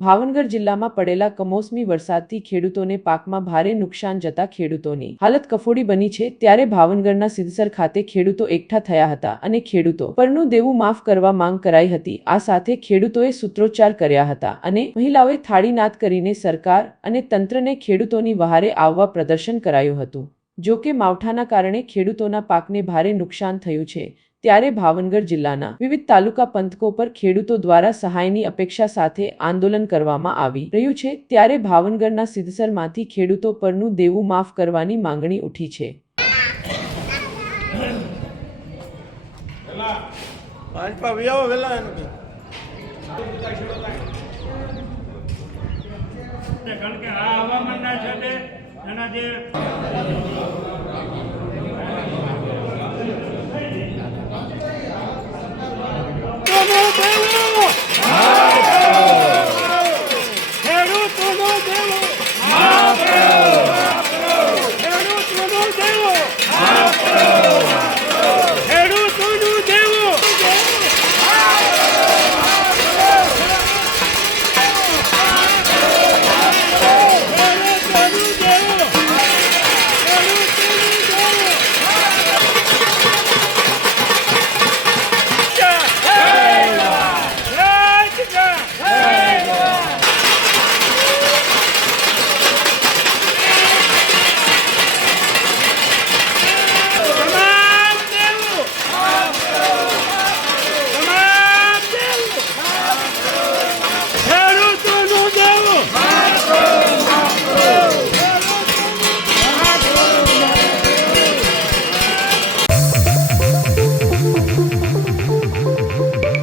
ભાવનગર જિલ્લામાં પડેલા કમોસમી વરસાદથી ખેડૂતોને પાકમાં ભારે નુકસાન જતા ખેડૂતોની હાલત કફોડી બની છે ત્યારે ભાવનગરના સિદ્ધસર ખાતે ખેડૂતો એકઠા થયા હતા અને ખેડૂતો પરનું દેવું માફ કરવા માંગ કરાઈ હતી. આ સાથે ખેડૂતોએ સૂત્રોચ્ચાર કર્યા હતા અને મહિલાઓએ થાળીનાદ કરીને સરકાર અને તંત્રને ખેડૂતોની વહારે આવવા પ્રદર્શન કરાયું હતું. જો કે માવઠાના કારણે ખેડૂતોના પાકને ભારે નુકસાન થયું છે. ત્યારે ભાવનગર જિલ્લાના વિવિધ તાલુકા પંથકો પર ખેડૂતો દ્વારા સહાયની અપેક્ષા સાથે આંદોલન કરવામાં આવી રહ્યું છે ત્યારે ભાવનગરના સિદ્ધસરમાંથી ખેડૂતો પરનું દેવું માફ કરવાની માંગણી ઉઠી છે. કારણ કે આ હવામાનના એના જે